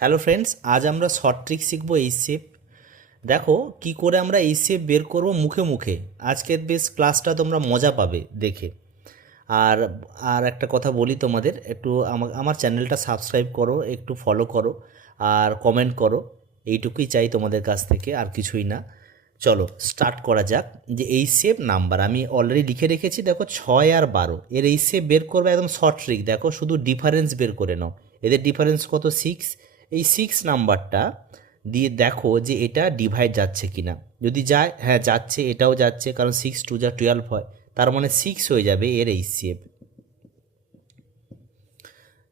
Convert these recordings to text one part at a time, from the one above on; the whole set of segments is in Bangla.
হ্যালো ফ্রেন্ডস, আজ আমরা শর্ট ট্রিক শিখবো এই শেপ। দেখো কি করে আমরা এই শেপ বের করব মুখে মুখে। আজকের বেশ ক্লাসটা তোমরা মজা পাবে দেখে। আর আর একটা কথা বলি তোমাদের, একটু আমার চ্যানেলটা সাবস্ক্রাইব করো, একটু ফলো করো আর কমেন্ট করো। এইটুকুই চাই তোমাদের কাছ থেকে, আর কিছুই না। চলো স্টার্ট করা যাক। যে এই শেপ নাম্বার আমি অলরেডি লিখে রেখেছি, দেখো 6 আর 12 এর এই শেপ বের করবে, একদম শর্ট ট্রিক। দেখো শুধু ডিফারেন্স বের করে নাও, এদের ডিফারেন্স কত? 6। এই 6 নাম্বারটা দিয়ে দেখো যে এটা ডিভাইড যাচ্ছে কিনা। যদি যায়, হ্যাঁ যাচ্ছে, এটাও যাচ্ছে, কারণ 6 2 12 হয়, তার মানে 6 হয়ে যাবে এর এই শেপ।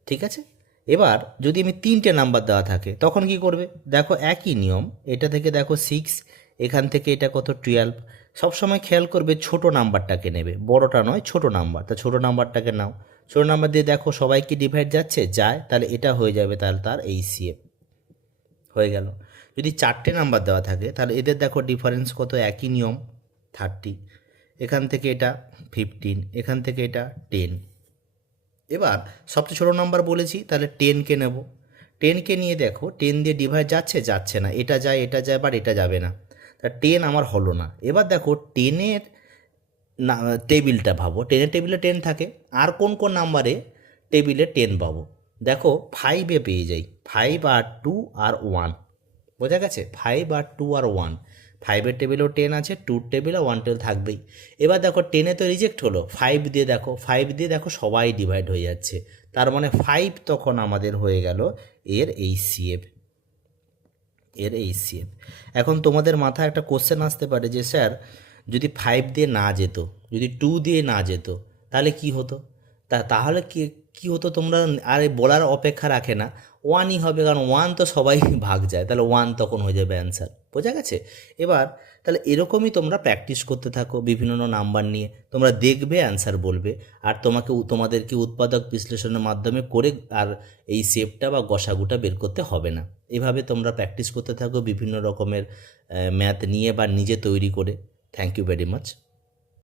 ঠিক আছে, এবার যদি আমি 3টে নাম্বার দেওয়া থাকে তখন কি করবে? দেখো একই নিয়ম, এটা থেকে দেখো 6, এখান থেকে এটা কত? 12। সবসময় খেয়াল করবে ছোট নাম্বারটাকে নেবে, বড়টা নয়, ছোট নাম্বার। তা ছোট নাম্বারটাকে নাও, ছোট নাম্বার দিয়ে দেখো সবাই কি ডিভাইড যাচ্ছে, যায়, তাহলে এটা হয়ে যাবে তাহলে তার এই শেপ হয়ে গেল। যদি 4টে নাম্বার দেওয়া থাকে তাহলে এদের দেখো ডিফারেন্স কত? একই নিয়ম, 30। এখান থেকে এটা 15, এখান থেকে এটা 10। এবার সবচেয়ে ছোটো নাম্বার বলেছি, তাহলে 10কে নেব। 10কে নিয়ে দেখো 10 দিয়ে ডিভাইড যাচ্ছে, যাচ্ছে না, এটা যায়, এটা যায়, বাট এটা যাবে না, তা 10 আমার হলো না। এবার দেখো 10-এর না টেবিলটা ভাবো, 10-এর টেবিলে 10 থাকে, আর কোন কোন নাম্বারে টেবিলে 10 পাবো? দেখো 5-এ পেয়ে যাই, 5 আর 2 আর 1। বোঝা গেছে? 5 আর 2 আর 1। 5-এর টেবিলেও 10 আছে, 2-র টেবিলে 1 টেবিল থাকবেই। এবার দেখো 10-এ তো রিজেক্ট হলো, 5 দিয়ে দেখো, 5 দিয়ে দেখো সবাই ডিভাইড হয়ে যাচ্ছে, তার মানে 5 তখন আমাদের হয়ে গেল এর এই সিএফ, এর এই সিএফ। এখন তোমাদের মাথায় একটা কোশ্চেন আসতে পারে যে স্যার যদি 5 দিয়ে না যেত, যদি 2 দিয়ে না যেত, তাহলে কি হতো? তাহলে কি কি হতো? তোমরা আর বলার অপেক্ষা রাখে না, 1ই হবে, কারণ 1 তো সবাই ভাগ যায়, তাহলে 1 তখন হয়ে যাবে অ্যান্সার। বোঝা গেছে? এবার তাহলে এরকমই তোমরা প্র্যাকটিস করতে থাকো বিভিন্ন নাম্বার নিয়ে, তোমরা দেখবে অ্যান্সার বলবে, আর তোমাদেরকে উৎপাদক বিশ্লেষণের মাধ্যমে করে আর এই শেপটা বা গসাগুটা বের করতে হবে না। এভাবে তোমরা প্র্যাকটিস করতে থাকো বিভিন্ন রকমের ম্যাথ নিয়ে বা নিজে তৈরি করে। Thank you very much.